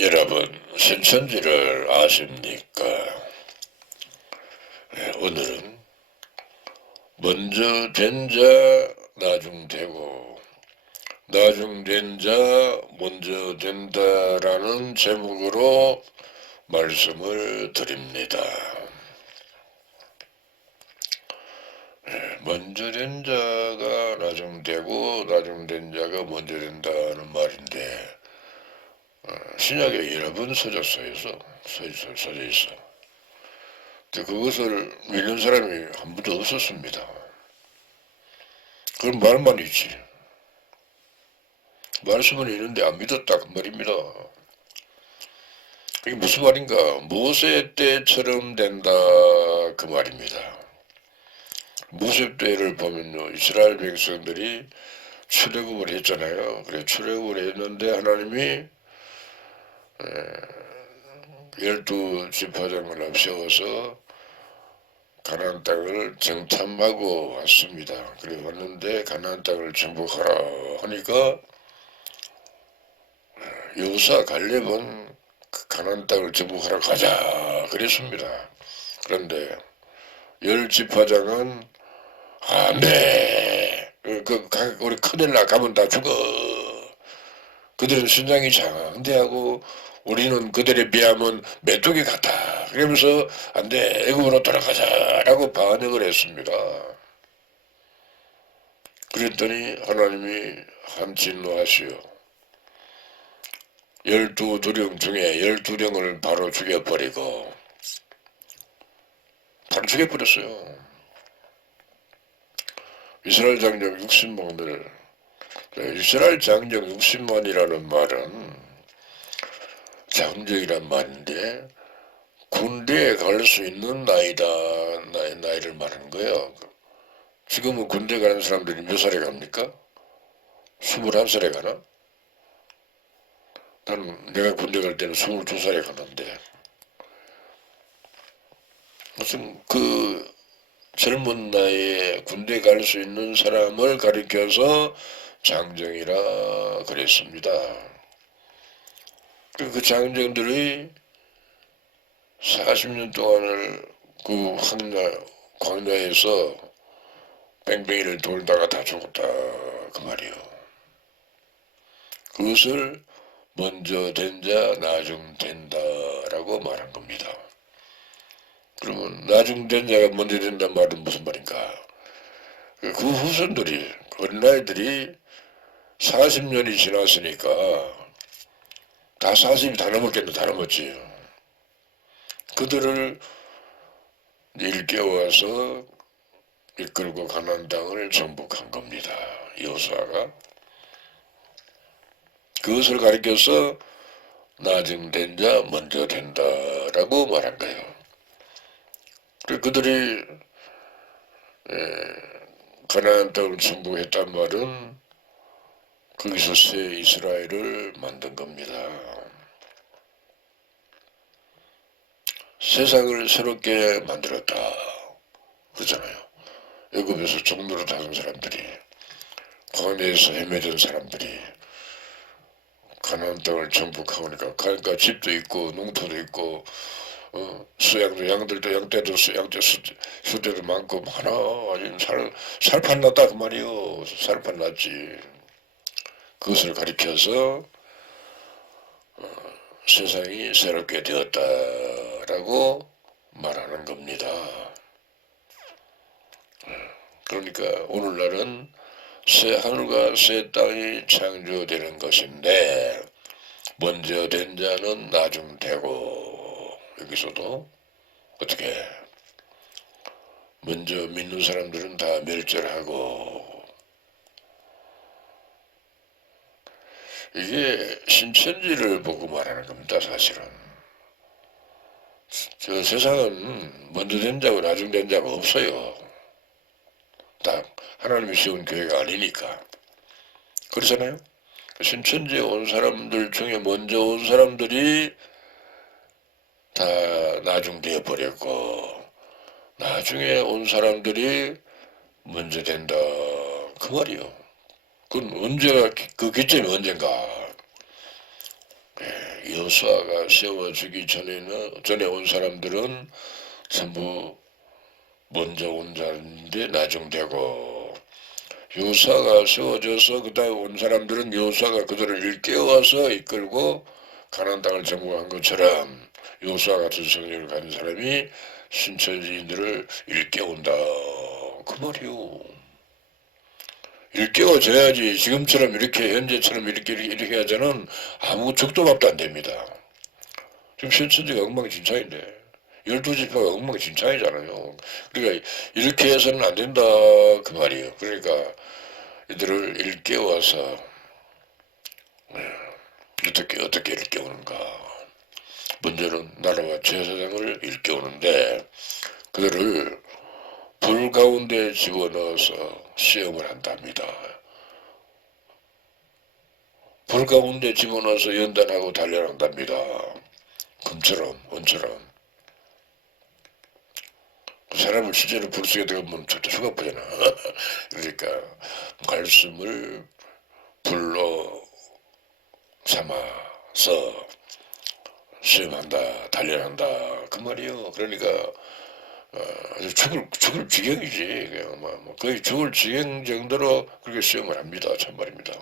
여러분, 신천지를 아십니까? 오늘은 먼저 된 자 나중 되고 나중 된 자 먼저 된다라는 제목으로 말씀을 드립니다. 먼저 된 자가 나중 되고 나중 된 자가 먼저 된다는 말인데 신약에 여러 번 써져 있어. 그것을 믿는 사람이 한 번도 없었습니다. 그런 말만 있지. 말씀은 있는데 안 믿었다 그 말입니다. 이게 무슨 말인가? 모세 때처럼 된다 그 말입니다. 모세 때를 보면요, 이스라엘 백성들이 출애굽을 했잖아요. 그래 출애굽을 했는데 하나님이 12지파장을 앞세워서 가나안 땅을 정탐하고 왔습니다. 그래 왔는데 가나안 땅을 정복하라 하니까 여호수아 갈렙은 가나안 땅을 정복하러 가자 그랬습니다. 그런데 10지파장은 안돼, 우리 큰일 나, 가면 다 죽어. 그들은 신장이 장대하고 우리는 그들에 비하면 메뚜기 같아. 그러면서 안돼, 애굽으로 돌아가자라고 반응을 했습니다. 그랬더니 하나님이 한진노하시오. 12두령 중에 12령을 바로 죽여버리고 바로 죽여버렸어요. 이스라엘 장정 60만을. 이스라엘 장정 60만이라는 말은 장정이란 말인데 군대에 갈 수 있는 나이를 말하는 거예요. 지금은 군대 가는 사람들이 몇 살에 갑니까? 21살에 가나? 나는 내가 군대 갈 때는 22살에 가는데 무슨 그 젊은 나이에 군대 갈 수 있는 사람을 가리켜서 장정이라 그랬습니다. 그 장정들이 40년 동안을 그 광야에서 뺑뺑이를 돌다가 다 죽었다 그 말이요. 그것을 먼저 된 자 나중 된다라고 말한 겁니다. 그러면 나중 된 자가 먼저 된다는 말은 무슨 말인가? 그 후손들이, 어린아이들이 40년이 지났으니까 다 40이 다 넘었겠네. 다 넘었지. 그들을 일깨워서 이끌고 가나안 땅을 정복한 겁니다. 여호수아가. 그것을 가리켜서 나중 된 자 먼저 된다라고 말한 거예요. 그들이 가나안 땅을 정복했단 말은 거기서 새 이스라엘을 만든 겁니다. 세상을 새롭게 만들었다 그러잖아요. 애굽에서 종로로 다른 사람들이, 광야에서 헤매던 사람들이 가나안 땅을 정복하니까 그러니까 집도 있고 농토도 있고 수양도, 양들도 양떼도 수대도 많고 많아. 아주 살판 났다 그 말이요. 살판 났지. 그것을 가리켜서 세상이 새롭게 되었다라고 말하는 겁니다. 그러니까 오늘날은 새 하늘과 새 땅이 창조되는 것인데 먼저 된 자는 나중 되고, 여기서도 어떻게 먼저 믿는 사람들은 다 멸절하고, 이게 신천지를 보고 말하는 겁니다. 사실은 저 세상은 먼저 된 자고 나중 된 자가 없어요. 다 하나님이 세운 교회가 아니니까. 그렇잖아요. 신천지에 온 사람들 중에 먼저 온 사람들이 다 나중 되어 버렸고, 나중에 온 사람들이 먼저 된다 그 말이요. 그건 언제가, 그 기점이 언젠가. 여호수아가 세워주기 전에 온 사람들은 전부 먼저 온 자인데 나중되고, 여호수아가 세워져서 그 다음에 온 사람들은 여호수아가 그들을 일깨워서 이끌고 가나안 땅을 정복한 것처럼 여호수아 같은 성령을 가진 사람이 신천지인들을 일깨운다 그 말이요. 일깨워줘야지. 지금처럼 이렇게 현재처럼 이렇게 하자는 아무 적도밥도 안 됩니다. 지금 신천지가 엉망진창인데 12지파가 엉망진창이잖아요. 그러니까 이렇게 해서는 안 된다 그 말이에요. 그러니까 이들을 일깨워서 어떻게 일깨우는가. 먼저는 나라와 제사장을 일깨우는데 그들을 불 가운데 집어넣어서 시험을 한답니다. 불 가운데 집어넣어서 연단하고 단련한답니다. 금처럼 은처럼. 그 사람을 실제로 불 속에 들어가면 절대 수가 없잖아. 그러니까 말씀을 불로 삼아서 시험한다 단련한다 그 말이요. 그러니까 아주 죽을 지경이지. 그냥 거의 죽을 지경 정도로 그렇게 시험을 합니다. 참말입니다.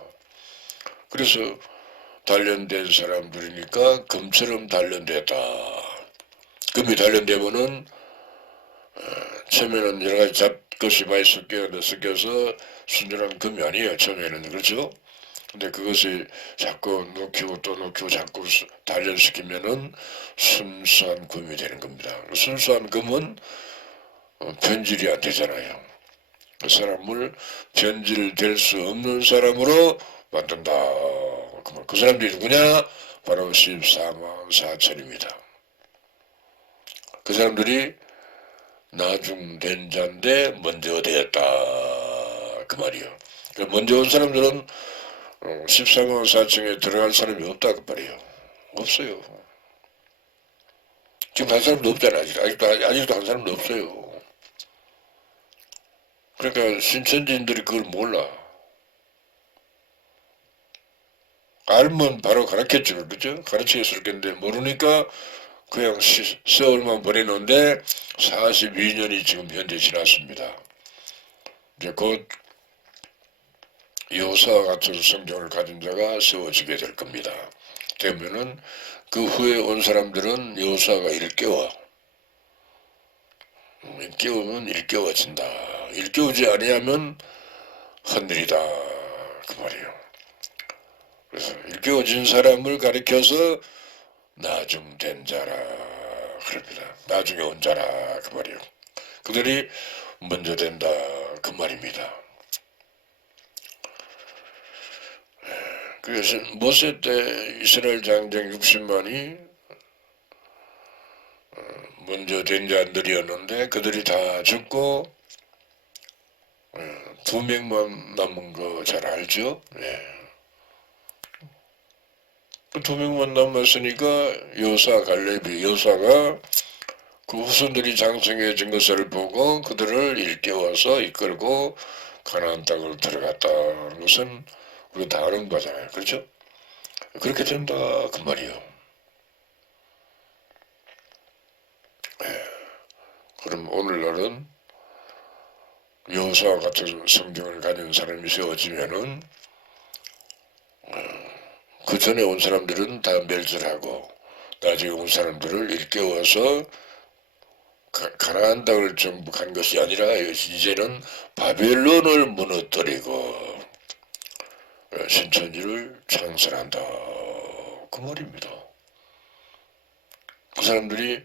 그래서 단련된 사람들이니까 금처럼 단련됐다. 금이 단련되면은 처음에는 여러 가지 잡것이 많이 섞여서 순전한 금이 아니에요. 처음에는. 그렇죠? 근데 그것이 자꾸 녹히고 또 녹히고 자꾸 단련시키면은 순수한 금이 되는 겁니다. 순수한 금은 변질이 안 되잖아요. 그 사람을 변질될 수 없는 사람으로 만든다. 그 사람들이 누구냐? 바로 14만 4천입니다. 그 사람들이 나중된 자인데 먼저 되었다. 그 말이요. 먼저 온 사람들은 14만 4천에 들어갈 사람이 없다. 그 말이요. 없어요. 지금 한 사람도 없잖아. 아직도 한 사람도 없어요. 그러니까 신천지인들이 그걸 몰라. 알면 바로 가르쳤죠. 그죠? 가르치겠을 텐데 모르니까 그냥 세월만 보내는데 42년이 지금 현재 지났습니다. 이제 곧 여호수아 같은 성경을 가진 자가 세워지게 될 겁니다. 되면은 그 후에 온 사람들은 여호수아가 일깨워. 일깨우면 일깨워진다. 일깨우지 아니하면 헛일이다. 그 말이에요. 그래서 일깨워진 사람을 가리켜서 나중된 자라 그럽니다. 나중에 온 자라 그 말이에요. 그들이 먼저 된다 그 말입니다. 그래서 모세 때 이스라엘 장정 60만이 먼저 된 자들이었는데 그들이 다 죽고 2명만 남은 거 잘 알죠? 네. 그 2명만 남았으니까 여호수아 갈렙이 여호수아가 그 후손들이 장성해진 것을 보고 그들을 일깨워서 이끌고 가나안 땅을 들어갔다는 것은 우리가 다 아는 거잖아요. 그렇죠? 그렇게 된다 그 말이요. 그럼 오늘날은 여호수아 같은 성경을 가진 사람이 세워지면은 그 전에 온 사람들은 다 멸절하고 나중에 온 사람들을 일깨워서 가나안 땅을 정복한 것이 아니라 이제는 바벨론을 무너뜨리고 신천지를 창설한다 그 말입니다. 그 사람들이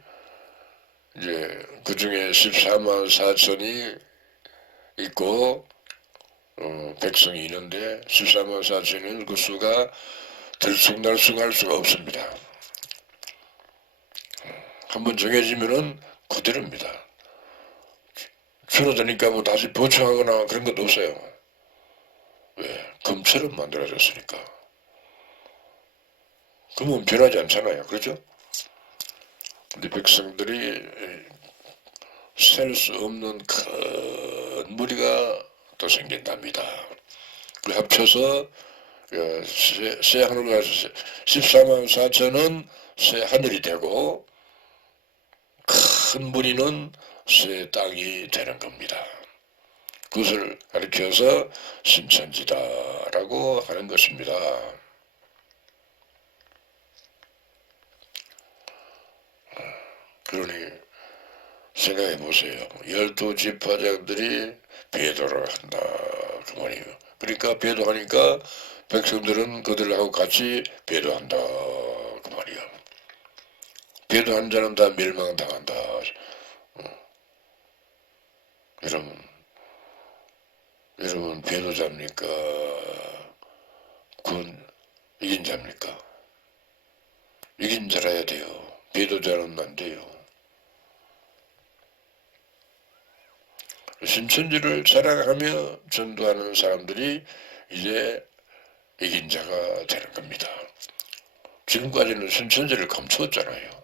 이제 그 중에 14만 4천이 있고 백성이 있는데 14만 4천은 그 수가 들쑥날쑥할 수가 없습니다. 한번 정해지면은 그대로입니다. 줄어드니까 뭐 다시 보충하거나 그런 것도 없어요. 왜? 금처럼 만들어졌으니까. 금은 변하지 않잖아요. 그렇죠? 근데 백성들이 셀 수 없는 큰 무리가 또 생긴답니다. 그 합쳐서 새 하늘 가서 14만 4천은 새 하늘이 되고 큰 무리는 새 땅이 되는 겁니다. 그것을 가리켜서 신천지다라고 하는 것입니다. 그러니 생각해 보세요. 12지파장들이 배도를 한다 그 말이에요. 그러니까 배도하니까 백성들은 그들하고 같이 배도한다 그 말이에요. 배도한 자는 다 멸망당한다. 여러분 배도자입니까? 군 이긴 자입니까? 이긴 자라야 돼요. 배도자는 안 돼요. 신천지를 자랑하며 전도하는 사람들이 이제 이긴 자가 되는 겁니다. 지금까지는 신천지를 감추었잖아요.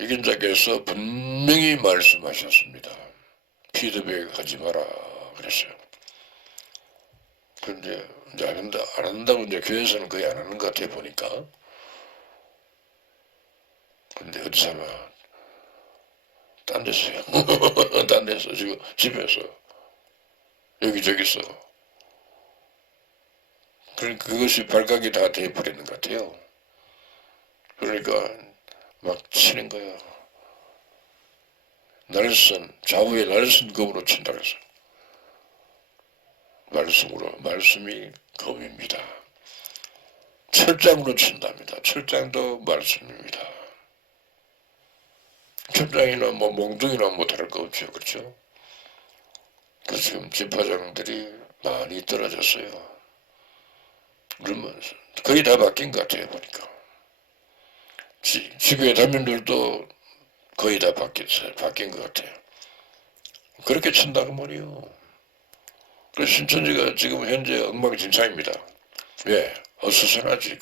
이긴 자께서 분명히 말씀하셨습니다. 피드백 하지 마라 그랬어요. 그런데 이제 안 한다고 이제 교회에서는 거의 안 하는 것 같아 보니까. 근데 어디서 막 딴 데서요. 딴 데서 지금 집에서 여기저기서. 그러니까 그것이 발각이 다 돼버리는 것 같아요. 그러니까 막 치는 거야. 좌우에 날선 검으로 친다 그래서. 말씀이 검입니다. 철장으로 친답니다. 철장도 말씀입니다. 철장이나 뭐 몽둥이나 뭐 다를 거 없죠. 그렇죠? 그래서 지금 지파장들이 많이 떨어졌어요. 그러면 거의 다 바뀐 것 같아요. 보니까. 지교회 단면들도 거의 다 바뀐 것 같아요. 그렇게 친다고 말이요. 그래서 신천지가 지금 현재 엉망진창입니다. 왜? 어수선하지.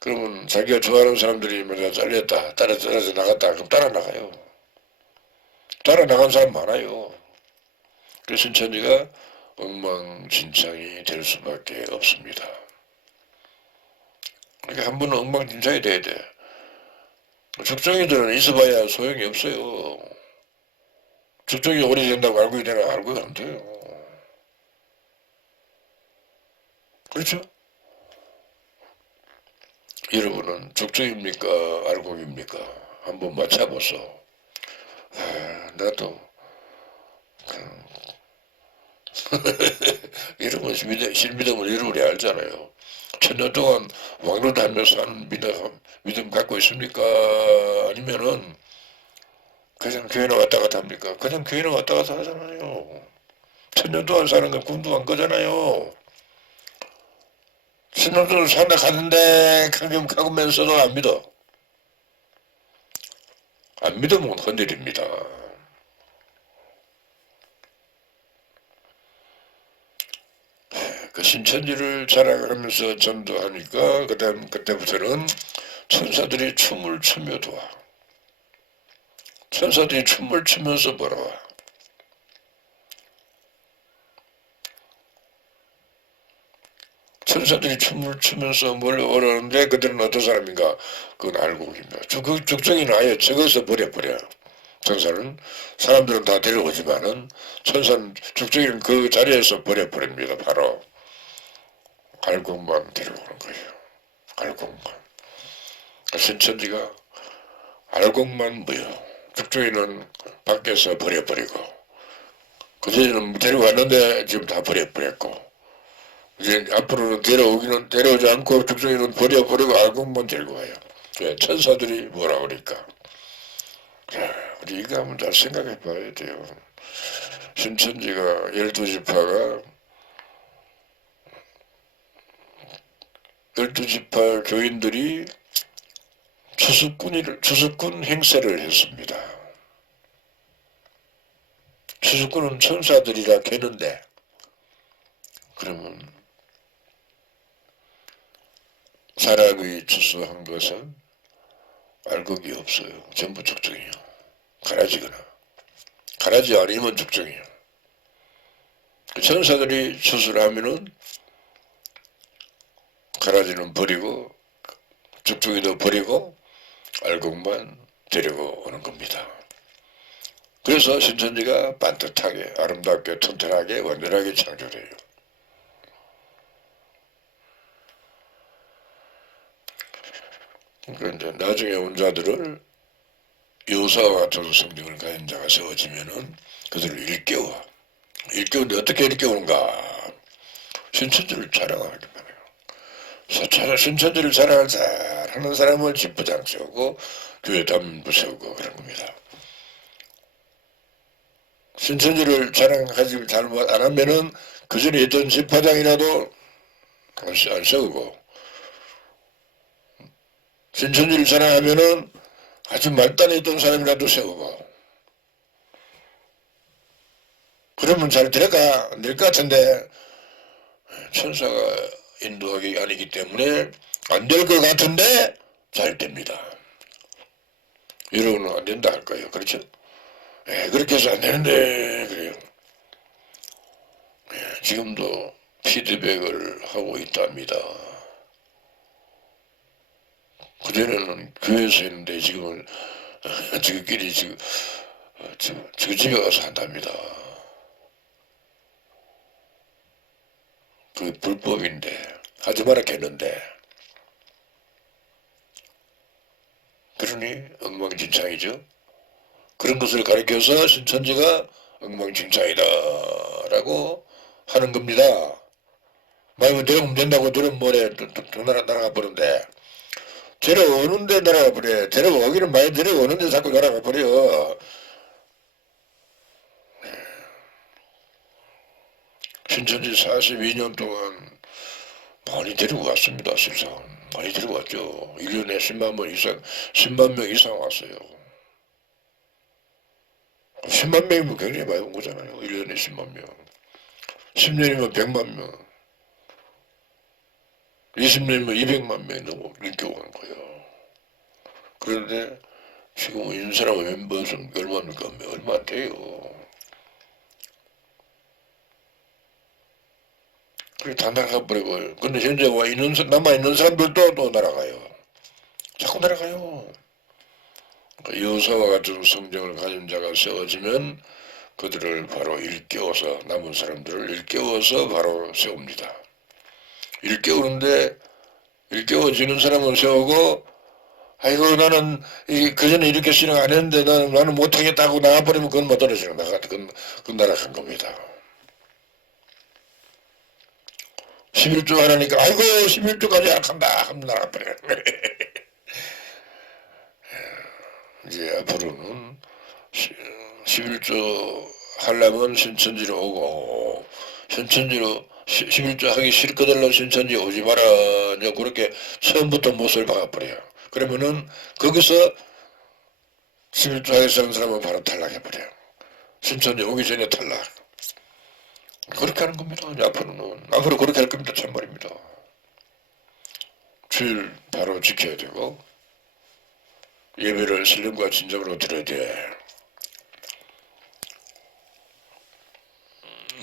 그러면 자기가 좋아하는 사람들이 먼저 잘렸다, 떨어져 나갔다, 그럼 따라 나가요. 따라 나간 사람 많아요. 그래서 신천지가 엉망진창이 될 수밖에 없습니다. 그러니까 한 번은 엉망진창이 돼야 돼. 죽정이들은 있어봐야 소용이 없어요. 죽정이 오래된다고 알고 되나? 알고 안 돼요. 그렇죠? 여러분은 죽정입니까? 알곡입니까? 한번 맞춰보소. 나도 여러분 신믿음을 여러분이 알잖아요. 1000년 동안 왕노릇하면서 하는 믿음 갖고 있습니까? 아니면은 그냥 교회나 왔다 갔다 합니까? 그냥 교회나 왔다 갔다 하잖아요. 1000년 동안 사는 건 꿈도 안 거잖아요. 10년 동안 산다 갔는데 가면서도 안 믿어. 안 믿으면 헌일입니다. 그 신천지를 자랑하면서 전도하니까 그때부터는 천사들이 춤을 추며 도와. 천사들이 춤을 추면서 벌어와. 천사들이 춤을 추면서 몰려오는데 그들은 어떤 사람인가? 그건 알곡입니다. 그 죽정이는 아예 적어서 버려버려. 천사는 사람들은 다 데려오지만은 천사는 죽정이는 그 자리에서 버려버립니다. 바로 알곡만 데려오는 거예요. 알곡만. 신천지가 알곡만 모여. 죽정이는 밖에서 버려버리고 그전에는 데려왔는데 지금 다 버려버렸고 이제 앞으로는 데려오지 않고 죽정이는 버려버리고 알곡만 데리고 와요. 천사들이 뭐라 그러니까. 우리 이거 한번 잘 생각해 봐야 돼요. 신천지가 12지파가 12지파 교인들이 추수꾼 행세를 했습니다. 추수꾼은 천사들이라 캐는데 그러면 사람이 추수한 것은 알곡이 없어요. 전부 죽정이요. 가라지거나 가라지 아니면 죽정이요. 천사들이 수술하면은 가라지는 버리고 죽죽이도 버리고 알곡만 데리고 오는 겁니다. 그래서 신천지가 반듯하게 아름답게 튼튼하게 완전하게 창조돼요. 그러니까 이제 나중에 온 자들을 요사와 같은 성령을 가진 자가 세워지면은 그들을 일깨워. 일깨우는데 어떻게 일깨우는가? 신천지를 자랑하게 말해요. 신천지를 자랑하는 사람을 집부장 세우고 교회 담임부 세우고 그런 겁니다. 신천지를 자랑하지 잘못 안 하면은 그 전에 있던 집화장이라도 안 세우고, 신천지를 자랑하면은 아주 말단에 있던 사람이라도 세우고, 그러면 잘 될 것 같은데 천사가 인도하기 아니기 때문에 안 될 것 같은데 잘 됩니다. 여러분은 안 된다 할 거예요. 그렇죠? 그렇게 해서 안 되는데 그래요. 지금도 피드백을 하고 있답니다. 그전에는 교회에서 했는데 지금은 저희끼리 지금 저 집에 가서 한답니다. 그 불법인데 하지 말라 했는데, 그러니 엉망진창이죠. 그런 것을 가리켜서 신천지가 엉망진창이다 라고 하는 겁니다. 만약에 데려오면 된다고 들으면 뭐래, 날아가 버는데, 데려오는데 날아가 버려. 데려오기는 많이 데려오는데 자꾸 날아가 버려. 신천지 42년 동안 많이 데리고 왔습니다. 실상 많이 데리고 왔죠. 1년에 10만 명 이상 왔어요. 10만 명이면 굉장히 많이 온 거잖아요. 1년에 10만 명. 10년이면 100만 명. 20년이면 200만 명이 넘어 일교 간 거예요. 그런데 지금 인사람 멤버 수 얼마입니까? 얼마 안 돼요. 그게 다 날아가 버리고. 근데 현재 남아있는 사람들도 또 날아가요. 자꾸 날아가요. 여호사와 같은 성정을 가진 자가 세워지면 그들을 바로 일깨워서, 남은 사람들을 일깨워서 바로 세웁니다. 일깨워지는 사람을 세우고, 아이고 나는 그전에 이렇게 신앙 안 했는데 나는 못하겠다고 나가버리면 그건 못 떨어지는 거야. 그건 날아간 겁니다. 11조 하라니까 아이고 11조까지 약한다 하면 나가버려. 이제 앞으로는 11조 하려면 신천지로 오고, 신천지로 11조 하기 싫거든 신천지 오지 마라. 그렇게 처음부터 못을 박아버려요. 그러면은 거기서 11조 하겠다는 사람은 바로 탈락해버려요. 신천지 오기 전에 탈락. 그렇게 하는 겁니다. 앞으로 그렇게 할 겁니다. 참말입니다. 주일 바로 지켜야 되고, 예배를 신령과 진정으로 드려야 돼.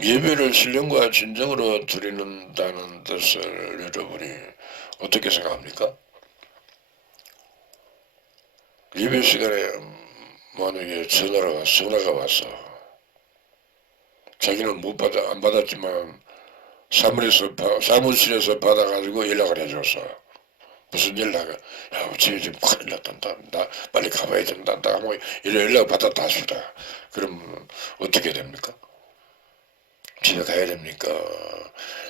예배를 신령과 진정으로 드리는다는 뜻을 여러분이 어떻게 생각합니까? 예배 시간에 만약에 전화가 왔어. 자기는 안 받았지만 사무실에서 받아가지고 연락을 해줬어. 무슨 연락을? 야, 집에 지금 큰일 났단다. 나 빨리 가봐야 된단다. 뭐 이런 연락 받았다 하시다. 그럼 어떻게 됩니까? 집에 가야 됩니까?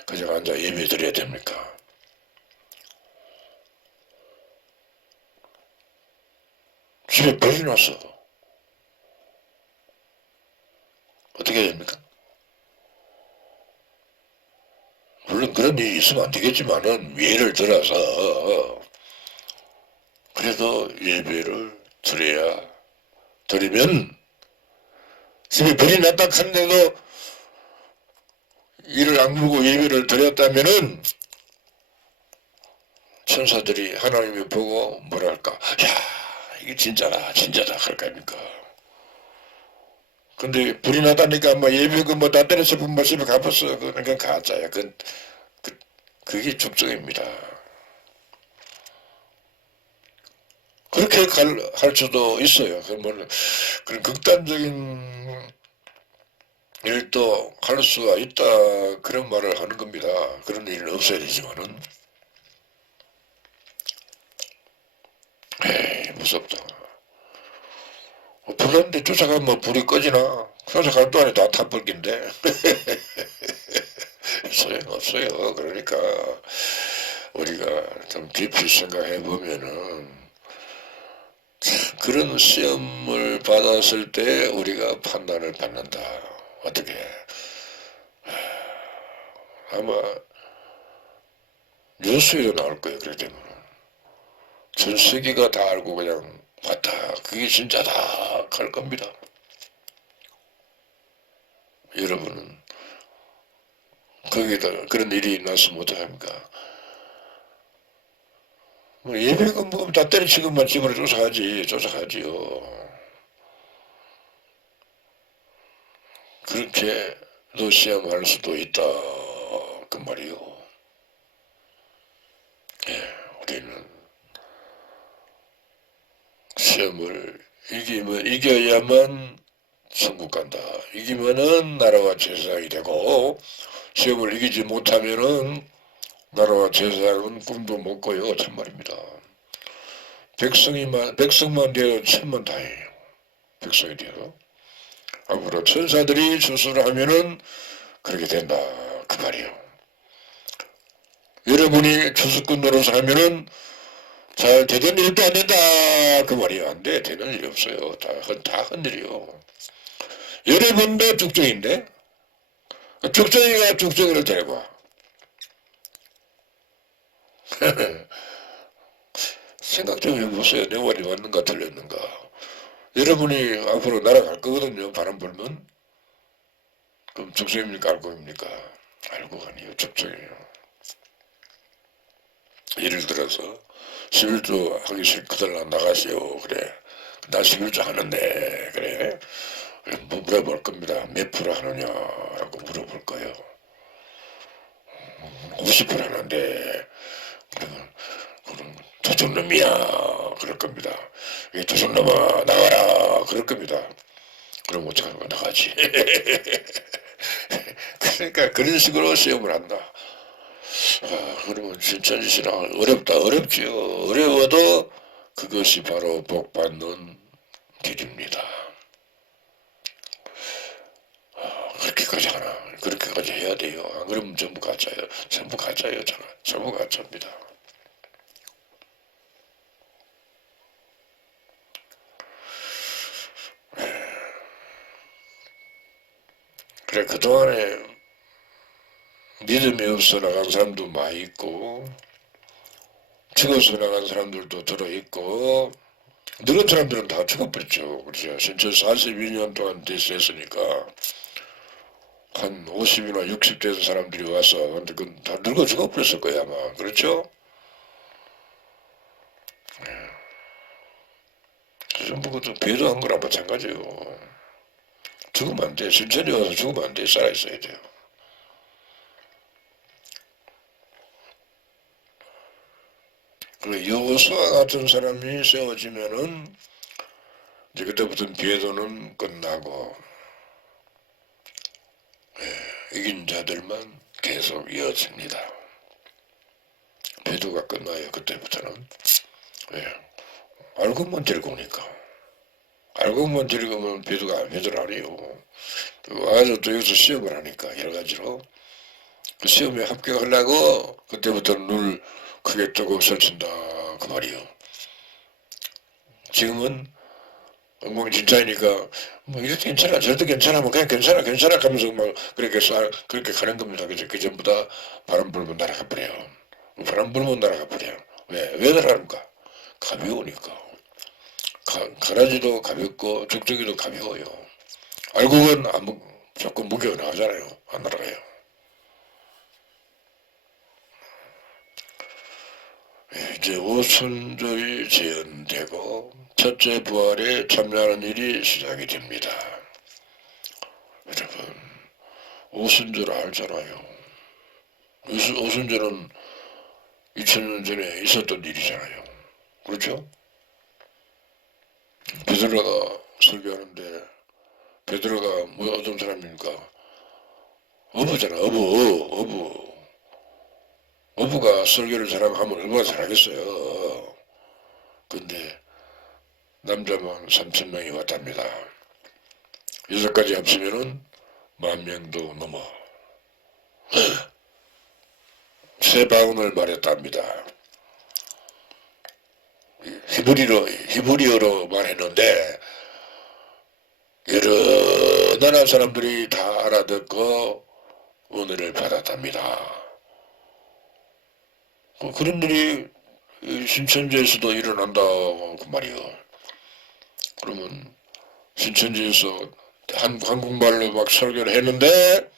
그냥 앉아 예배 드려야 됩니까? 집에 불이 났어. 어떻게 해야 됩니까? 물론 그런 일이 있으면 안 되겠지만은 예를 들어서 그래도 예배를 드리면 집에 불이 났다 한데도 이를 악물고 예배를 드렸다면은 천사들이 하나님이 보고 뭐랄까, 야 이게 진짜다 할 거 아닙니까? 근데 불이 나다니까 뭐 예비군 뭐 다 때려서 분뭐 집에 갚았어. 그건 가짜야. 그게 죽정입니다. 그렇게 할 수도 있어요. 그런 극단적인 일도 할 수가 있다. 그런 말을 하는 겁니다. 그런 일은 없어야 되지만은. 에이, 무섭다. 불안데 쫓아가면 뭐 불이 꺼지나? 쫓아갈 동안에 다 타버린데. 소용없어요. 그러니까 우리가 좀 깊이 생각해 보면은 그런 시험을 받았을 때 우리가 판단을 받는다. 어떻게? 아마 뉴스에도 나올 거예요. 그래 되면 전 세계가 다 알고 그냥 봤다. 그게 진짜다. 갈 겁니다. 여러분은 거기에다 그런 일이 났으면 어떡합니까? 뭐 예배가 뭐다 때려치고만 집으로 쫓아가지요. 그렇게도 시험할 수도 있다. 그 말이요. 예, 우리는 시험을 이겨야만 천국 간다. 이기면은 나라와 제사장이 되고, 시험을 이기지 못하면은 나라와 제사장은 꿈도 못 꿔요. 참말입니다. 백성만 되어 천만 다행이에요. 백성이 되어. 앞으로 천사들이 수술을 하면은 그렇게 된다. 그 말이에요. 여러분이 주수꾼 노릇을 하면은 잘 되던 일도 안 된다. 그 말이에요. 안 돼. 되는 일이 없어요. 다 흔들이요. 여러분도 죽정인데, 죽정이가 죽정이를 데리고 와. 생각 좀 해보세요. 내 말이 맞는가 틀렸는가. 여러분이 앞으로 날아갈 거거든요. 바람 불면. 그럼 죽정입니까? 알고입니까? 알고 아니에요. 죽정이에요. 예를 들어서 11조 하기 싫거든 나가시오. 그래. 나 11조 하는데 그래. 뭐 물어볼 겁니다. 몇 프로 하느냐라고 물어볼 거예요. 50% 하는데 그럼 도둑놈이야 그럴 겁니다. 이 도둑놈아 나가라 그럴 겁니다. 그럼 어떡하는 나가지. 그러니까 그런 식으로 시험을 한다. 그러면 신천지신앙 어렵지요. 어려워도 그것이 바로 복받는 길입니다. 그렇게까지 하나, 그렇게까지 해야 돼요. 안 그러면 전부 가짜예요. 전부 가짜예요. 전부 가짜입니다. 그래, 그동안에 믿음이 없어 나간 사람도 많이 있고, 죽어서 나간 사람들도 들어있고, 늙은 사람들은 다 죽어버렸죠. 그렇죠. 신천 42년 동안 됐으니까, 한 50이나 60 되는 사람들이 와서, 근데 그건 다 늙어 죽어버렸을 거야, 아마. 그렇죠? 전부 그것도 배도한 거랑 마찬가지예요. 죽으면 안 돼. 신천에 와서 죽으면 안 돼. 살아있어야 돼요. 그 여호수아 같은 사람이 세워지면은 이제 그때부터는 배도는 끝나고 이긴 자들만 계속 이어집니다. 배도가 끝나요. 그때부터는. 알고만 데리고 오니까. 알고만 데리고 오면 배도를 안 해요. 와서 또 여기서 시험을 하니까 여러 가지로. 그 시험에 합격하려고 그때부터는 눈을 크게 뜨고 설친다 그 말이요. 지금은 엉망진창이니까 뭐 이래도 괜찮아 저래도 괜찮아 뭐 그냥 괜찮아 하면서 막 그렇게 가는 겁니다. 그죠? 그 전부 다 바람 불면 날아가 버려요. 바람 불면 날아가 버려요. 왜 날아갑니까? 가벼우니까. 가라지도 가볍고 죽죽이도 가벼워요. 알고는 자꾸 무게가 나가잖아요. 안 날아가요. 이제 오순절이 재현되고 첫째 부활에 참여하는 일이 시작이 됩니다. 오순절 알잖아요. 오순절은 2000년 전에 있었던 일이잖아요. 그렇죠? 베드로가 설교하는데 베드로가 뭐 어떤 사람입니까? 어부잖아. 어부가 설교를 잘하면 얼마나 잘하겠어요. 근데 남자만 3,000명이 왔답니다. 6가지 합치면은 10,000명도 넘어 세 방언을 말했답니다. 히브리어로 말했는데 여러 나라 사람들이 다 알아듣고 은혜를 받았답니다. 그런 일이 신천지에서도 일어난다고 그 말이요. 그러면 신천지에서 한국말로 막 설교를 했는데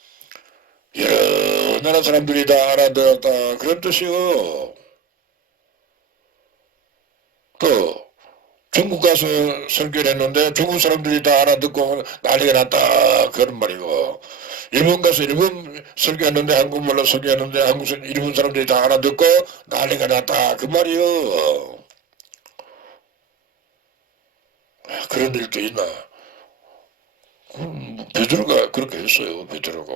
여러 나라 사람들이 다 알아들었다 그런 뜻이요. 또 중국 가서 설교를 했는데 중국 사람들이 다 알아듣고 난리가 났다 그런 말이고, 일본 가서 일본 설교했는데 한국말로 설교했는데 일본 사람들이 다 알아듣고 난리가 났다 그 말이요. 그런 일도 있나? 베드로가 그렇게 했어요. 베드로가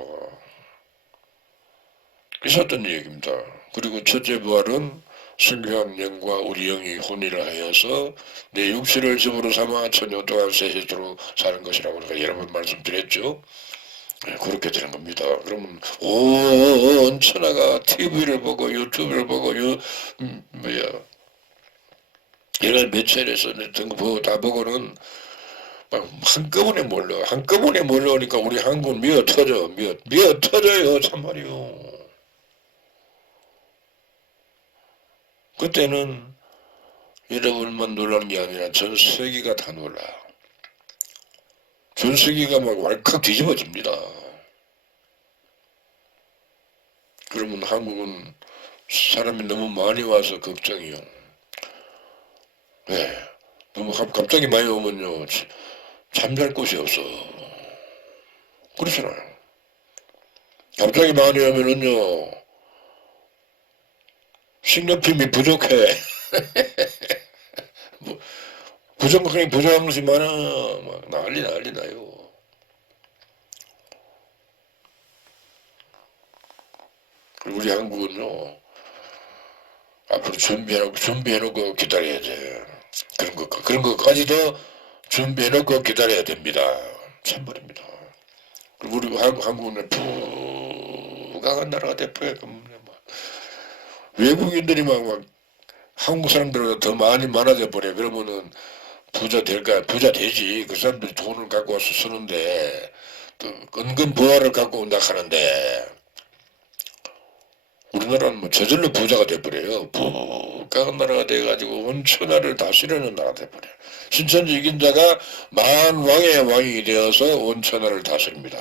있었던 얘기입니다. 그리고 첫째 부활은 성경한 영과 우리 영이 혼인을 하여서 내 육체를 집으로 삼아 천년 동안 세세토록 사는 것이라고 제가 여러 번 말씀드렸죠. 그렇게 되는 겁니다. 그러면 온 천하가 TV를 보고 유튜브를 보고 이런 매체에서 등거 보고 다 보고는 막 한꺼번에 몰려오니까 우리 한국은 미어 터져요 참말이요. 그때는 여러분만 놀라는 게 아니라 전 세계가 다 놀라. 전 세계가 막 왈칵 뒤집어집니다. 그러면 한국은 사람이 너무 많이 와서 걱정이요. 네. 너무 갑자기 많이 오면요 잠잘 곳이 없어. 그렇잖아요. 갑자기 많이 오면은요 식료품이 부족해. 뭐 부정한 것이 많아. 막 난리 나요. 우리 한국은요 앞으로 준비해놓고 기다려야 돼. 그런 것까지도 준비해놓고 기다려야 됩니다. 참말입니다. 그리고 우리 한국은 부강한 나라가 돼버려. 외국인들이 막 한국 사람들보다 더 많아져 버려. 그러면은 부자 될까? 부자 되지. 그 사람들이 돈을 갖고 와서 쓰는데 또 은근 부활을 갖고 온다 하는데 우리나라는 뭐 저절로 부자가 돼버려요. 부강한 나라가 돼가지고 온 천하를 다스리는 나라가 돼버려요. 신천지 이긴 자가 만왕의 왕이 되어서 온 천하를 다스립니다.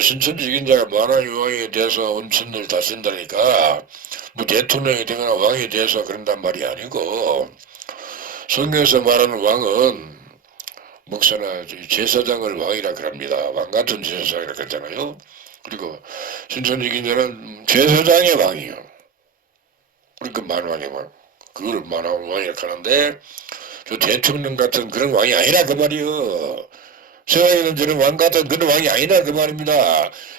신천지 이긴 자가 만왕의 왕이 돼서 온 천하를 다스린다니까 뭐 대통령이 되거나 왕이 돼서 그런단 말이 아니고, 성경에서 말하는 왕은 목사나 제사장을 왕이라 그럽니다. 왕같은 제사장이라 그러잖아요. 그리고 신천지 이긴 자는 제사장의 왕이요. 그러니까 만왕의 왕. 그걸 만왕의 왕이라 하는데 저 대통령 같은 그런 왕이 아니라 그 말이요. 세상에는 저런 왕 같은 그런 왕이 아니라 그 말입니다.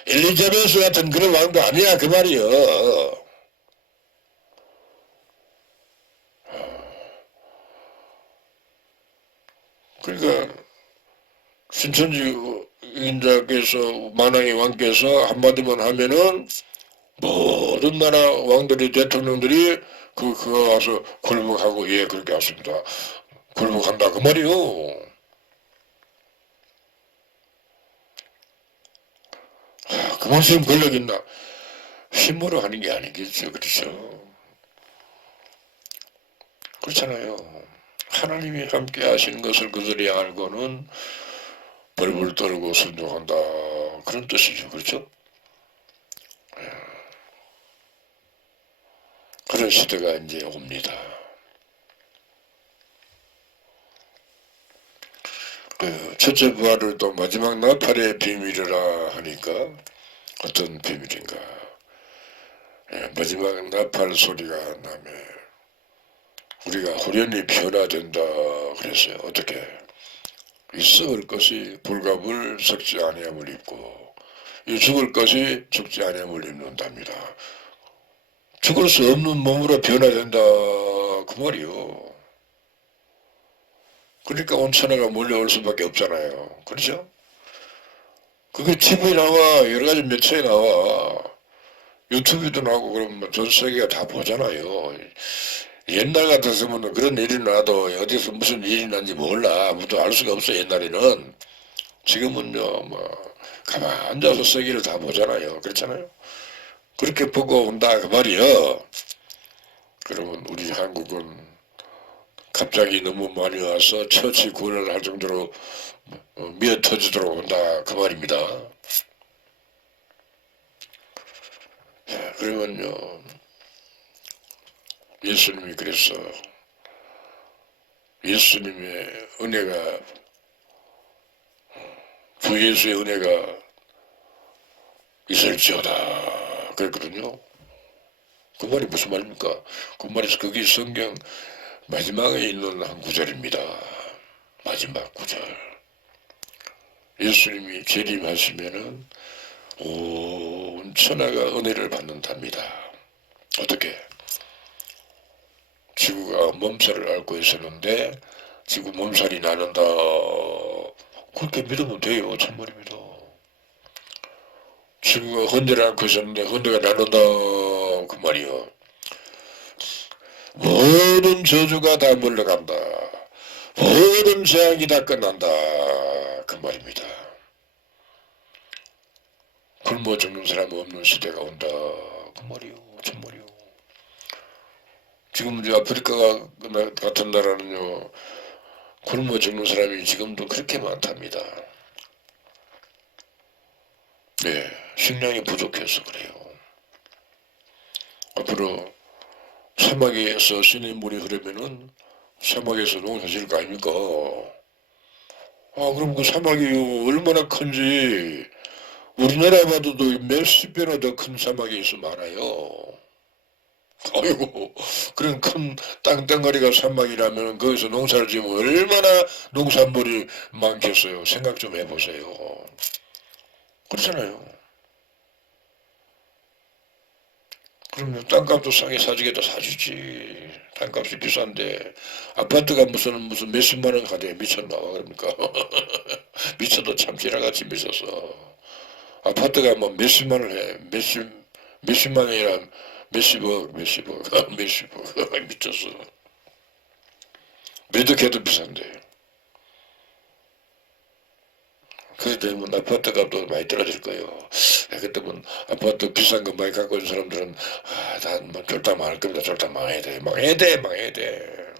엘리자베스 같은 그런 왕도 아니라 그 말이요. 그러니까 신천지 인자께서 만왕의 왕께서 한마디만 하면은 모든 나라 왕들이 대통령들이 그거 와서 굴복하고 예 그렇게 왔습니다. 굴복한다 그 말이요. 그만큼 권력 있나? 힘으로 하는 게 아니겠죠. 그렇죠. 그렇잖아요. 하나님이 함께 하시는 것을 그들이 알고는 벌벌 떨고 순종한다 그런 뜻이죠. 그렇죠? 그런 시대가 이제 옵니다. 첫째 부활을 또 마지막 나팔의 비밀이라 하니까 어떤 비밀인가? 마지막 나팔 소리가 나면 우리가 후련히 변화된다 그랬어요. 어떻게? 이 썩을 것이 불갑을 썩지 아니함을 입고 이 죽을 것이 죽지 아니함을 입는답니다. 죽을 수 없는 몸으로 변화된다 그 말이요. 그러니까 온천하가 몰려올 수밖에 없잖아요. 그렇죠? 그게 TV에 나와 여러 가지 매체에 나와 유튜브도 나오고 그러면 전 세계가 다 보잖아요. 옛날 같았으면 그런 일이 나도 어디서 무슨 일이 난지 몰라. 아무도 알 수가 없어 옛날에는. 지금은요 뭐 가만 앉아서 세계를 다 보잖아요. 그렇잖아요. 그렇게 보고 온다 그 말이요. 그러면 우리 한국은 갑자기 너무 많이 와서 처치 구원을 할 정도로 미어 터지도록 온다 그 말입니다. 그러면요 예수님이 그랬어. 예수님의 은혜가 주 예수의 은혜가 있을지어다 그랬거든요. 그 말이 무슨 말입니까? 그 말에서 거기 성경 마지막에 있는 한 구절입니다. 마지막 구절. 예수님이 재림하시면은 온 천하가 은혜를 받는답니다. 어떻게? 지구가 몸살을 앓고 있었는데 지구 몸살이 나는다. 그렇게 믿으면 돼요. 참말입니다. 지구가 헌대를 앓고 있었는데 헌대가 나는다. 그 말이요. 모든 저주가 다 물러간다. 모든 재앙이 다 끝난다. 그 말입니다. 굶어 죽는 사람 없는 시대가 온다. 그 말이요. 참말이요. 지금 이제 아프리카 같은 나라는요. 굶어 죽는 사람이 지금도 그렇게 많답니다. 네, 식량이 부족해서 그래요. 앞으로 사막에서 신의 물이 흐르면은 사막에서 농사 지을 거 아닙니까? 그럼 그 사막이 얼마나 큰지 우리나라 봐도 몇십 배나 더 큰 사막이 있어 많아요. 아이고, 그런 큰 땅덩어리가 사막이라면 거기서 농사를 지으면 얼마나 농산물이 많겠어요. 생각 좀 해보세요. 그렇잖아요. 그러면 땅값도 싸게 사주겠다 사주지. 땅값이 비싼데 아파트가 무슨 몇십만 원 가대 미쳤나 그럽니까? 미쳐도 참 지나같이 미쳤어. 아파트가 뭐 몇십만 원 해. 몇십만 원이라 몇십억 몇십억 미쳤어. 매덕해도 비싼데. 그래 되면 아파트 값도 많이 떨어질 거예요. 그때면 아파트 비싼 거 많이 갖고 있는 사람들은 다 쫄딱 망할 겁니다. 쫄딱 망해야 돼. 망해야 돼.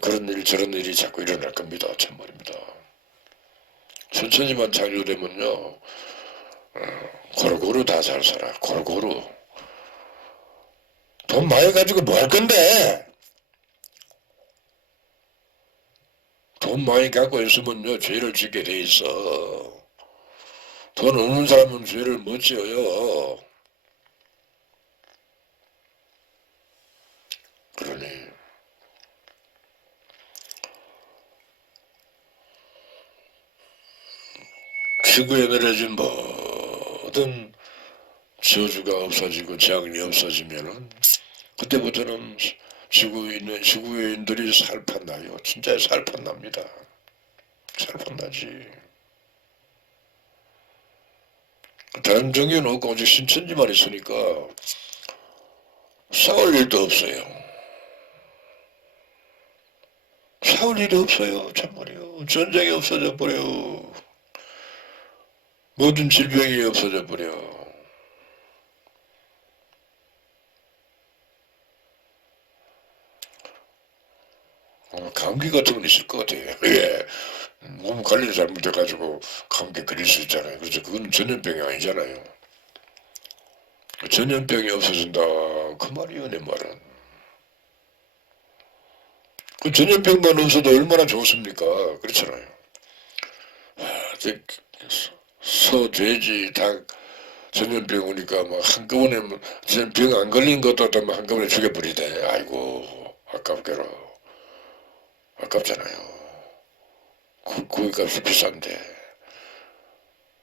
그런 일 저런 일이 자꾸 일어날 겁니다. 참말입니다. 천천히만 장려되면요. 골고루 다 잘 살아. 골고루. 돈 많이 가지고 뭐 할 건데? 돈 많이 갖고 있으면요. 죄를 짓게 돼 있어. 돈 없는 사람은 죄를 못 지어요. 그러니 지구에 내려진 모든 저주가 없어지고 재앙이 없어지면은 그때부터는 지구인들이 살판나요. 진짜 살판납니다. 살판나지. 다른 종교는 없고 오직 신천지만 있으니까 싸울 일도 없어요. 싸울 일이 없어요. 참말이요. 전쟁이 없어져 버려. 모든 질병이 없어져 버려. 감기 같은 건 있을 것 같아요. 예. 몸 관리 잘못해가지고 감기 걸릴 수 있잖아요. 그래서 그건 전염병이 아니잖아요. 전염병이 없어진다. 그 말이요, 내 말은. 그 전염병만 없어도 얼마나 좋습니까? 그렇잖아요. 소, 돼지, 닭 전염병 오니까 막 한꺼번에 병 안 걸린 것도 막 한꺼번에 죽여버리대. 아이고 아깝게로 아깝잖아요. 고기값이 비싼데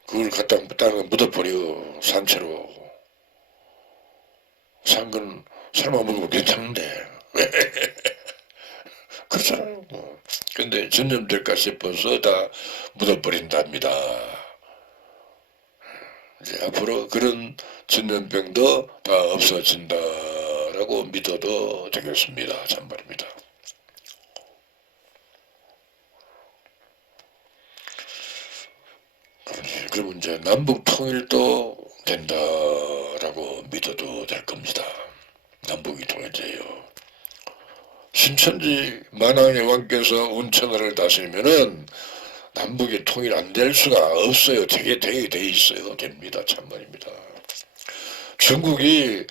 그걸 갖다 땅에 묻어버려. 산채로 산 건 삶아 먹으면 괜찮은데 그렇잖아요. 뭐. 근데 전염될까 싶어서 다 묻어버린답니다. 이제 앞으로 그런 전염병도 다 없어진다라고 믿어도 되겠습니다. 참말입니다. 그러면 이제 남북 통일도 된다라고 믿어도 될 겁니다. 남북이 통일돼요. 신천지 만왕의 왕께서 운천하를 다스리면은 남북이 통일 안 될 수가 없어요. 되게 돼 있어요. 됩니다. 참말입니다. 중국이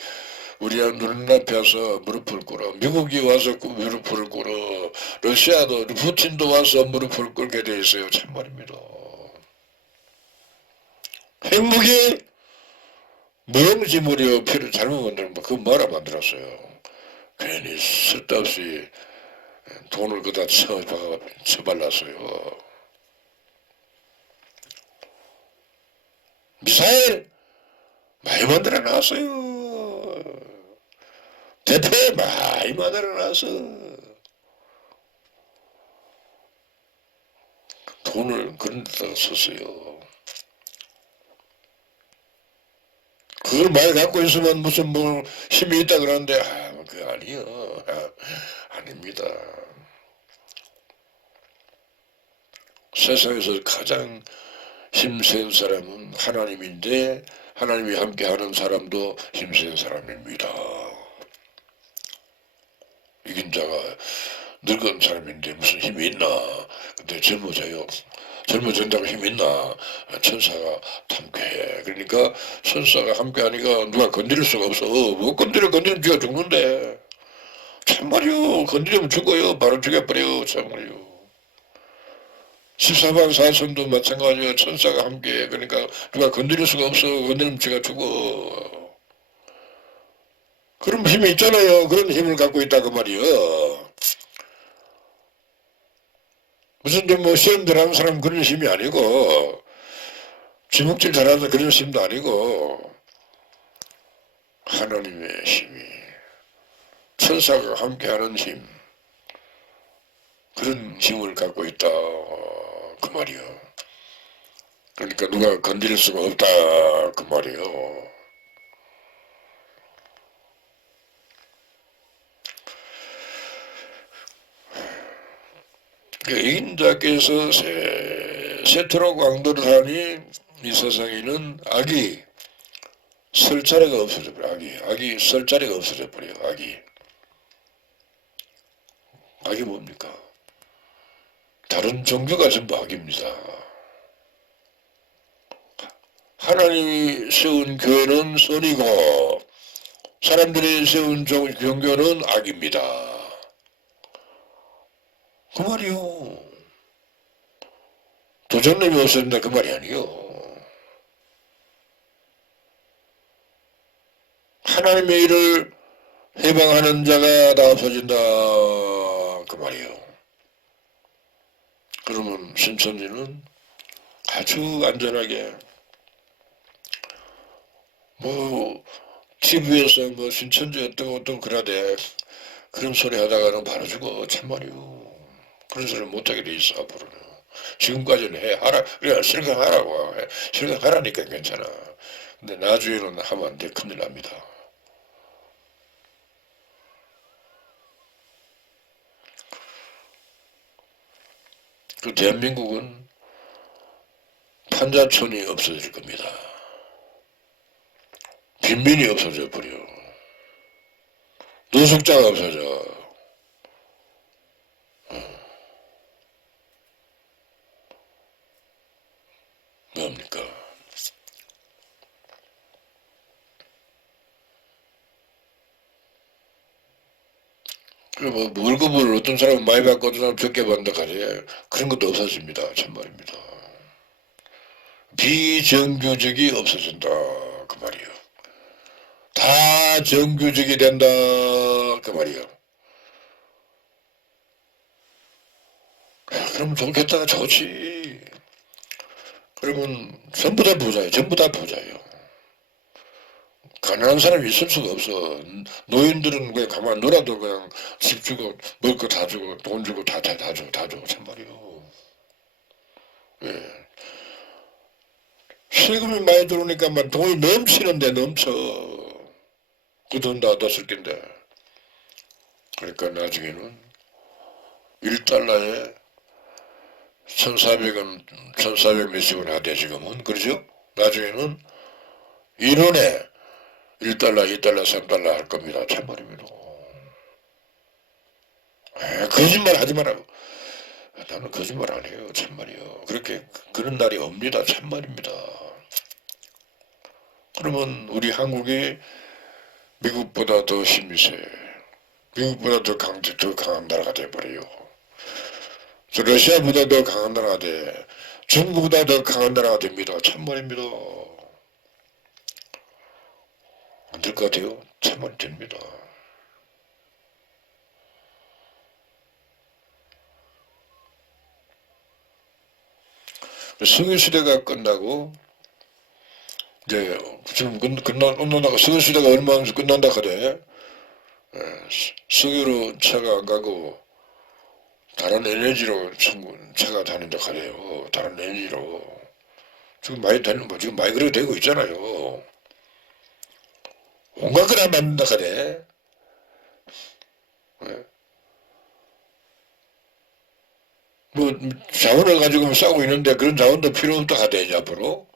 우리 눈앞에 와서 무릎을 꿇어, 미국이 와서 무릎을 꿇어, 러시아도 푸틴도 와서 무릎을 꿇게 돼 있어요. 참말입니다. 핵무기 무용지물이요. 피를 잘못 만들면 그 뭐라 만들었어요. 괜히 쓸데없이 돈을 그다 쳐발랐어요. 미사일 많이 만들어 놨어요. 대패 많이 만들어 놨어. 돈을 그런 데다가 썼어요. 그걸 많이 갖고 있으면 무슨 뭐 힘이 있다 그러는데 그거 아니요. 아닙니다. 세상에서 가장 힘센 사람은 하나님인데 하나님이 함께하는 사람도 힘센 사람입니다. 이긴 자가 늙은 사람인데 무슨 힘이 있나? 근데 젊어져요. 젊어진다고 힘이 있나? 천사가 함께해. 그러니까 천사가 함께하니까 누가 건드릴 수가 없어. 뭐 건드리면 쥐가 죽는데. 참말이요. 건드리면 죽어요. 바로 죽여버려요. 참말이요. 14방 4선도 마찬가지로 천사가 함께해. 그러니까 누가 건드릴 수가 없어. 건드리면 쥐가 죽어. 그런 힘이 있잖아요. 그런 힘을 갖고 있다 그 말이요. 무슨 뭐 시험 잘하는 사람 그런 힘이 아니고 지목질 잘하는 그런 힘도 아니고 하나님의 힘이 천사가 함께하는 힘 그런 힘을 갖고 있다 그 말이요. 그러니까 누가 건드릴 수가 없다 그 말이요. 이인자께서 세토록 왕도를 하니 이 세상에는 악이 설 자리가 없어져 버려. 악이 설 자리가 없어져 버려요. 악이 뭡니까? 다른 종교가 전부 악입니다. 하나님이 세운 교회는 선이고 사람들이 세운 종교는 악입니다. 그 말이요. 도전님이 없어진다 그 말이 아니요. 하나님의 일을 해방하는 자가 다 없어진다 그 말이요. 그러면 신천지는 아주 안전하게 뭐 TV에서 뭐 신천지 어떤 그러대 그런 소리 하다가는 바로 죽어. 참말이요. 그런 소리 못하게 돼 있어 앞으로는. 지금까지는 하라 그래 실행하라고 실행하라니까 괜찮아. 근데 나중에는 하면 안 돼. 큰일 납니다. 그 대한민국은 판자촌이 없어질 겁니다. 빈민이 없어져 버려. 노숙자가 없어져. 뭡니까? 뭐 월급을 어떤 사람은 많이 받고 어떤 사람은 적게 받는다 하지. 그런 것도 없어집니다. 참말입니다. 비정규직이 없어진다 그 말이요. 다 정규직이 된다 그 말이요. 그럼 좋겠다 좋지. 그러면 전부 다 부자예요. 전부 다 부자예요. 가난한 사람이 있을 수가 없어. 노인들은 그냥 가만 놀아도 그냥 집 주고 먹을 거 다 주고 돈 주고 다 줘 참말이요. 예. 세금이 많이 들어오니까 막 돈이 넘치는데 넘쳐. 그 돈 다 얻었을 텐데. 그러니까 나중에는 1달러에 1,400원, 1,400 몇십 원 하대 지금은. 그러죠? 나중에는 1원에 1달러, 2달러, 3달러 할 겁니다. 참말입니다. 거짓말 하지 말라고. 나는 거짓말 안 해요. 참말이요. 그렇게 그런 날이 옵니다. 참말입니다. 그러면 우리 한국이 미국보다 더 힘이 세. 미국보다 더 강한 나라가 돼버려요. 러시아보다 더 강한 나라가 돼. 중국보다 더 강한 나라가 됩니다. 참말입니다. 안 될 것 같아요? 참말 됩니다. 성인시대가 끝나고 이제 지금 끝난다고 성인시대가 얼마 안에서 끝난다 그래. 석유로 차가 안 가고 다른 에너지로 차가 다닌다 그래요. 다른 에너지로. 지금 많이 다니는 거 지금 많이 그렇게 되고 있잖아요. 온갖 거나 만든다 그래. 뭐 자원을 가지고 싸우고 있는데 그런 자원도 필요 없다 하대 이제 앞으로.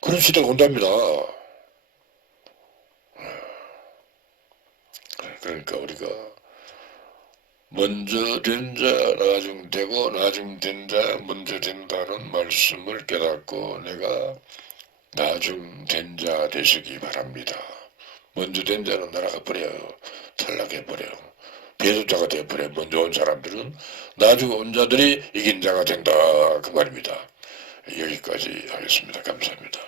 그런 시대가 온답니다. 그러니까 우리가 먼저 된 자 나중 되고 나중 된 자 먼저 된다는 말씀을 깨닫고 내가 나중 된 자 되시기 바랍니다. 먼저 된 자는 날아가 버려요. 탈락해 버려요. 배수자가 되어버려. 먼저 온 사람들은 나중 온 자들이 이긴 자가 된다 그 말입니다. 여기까지 하겠습니다. 감사합니다.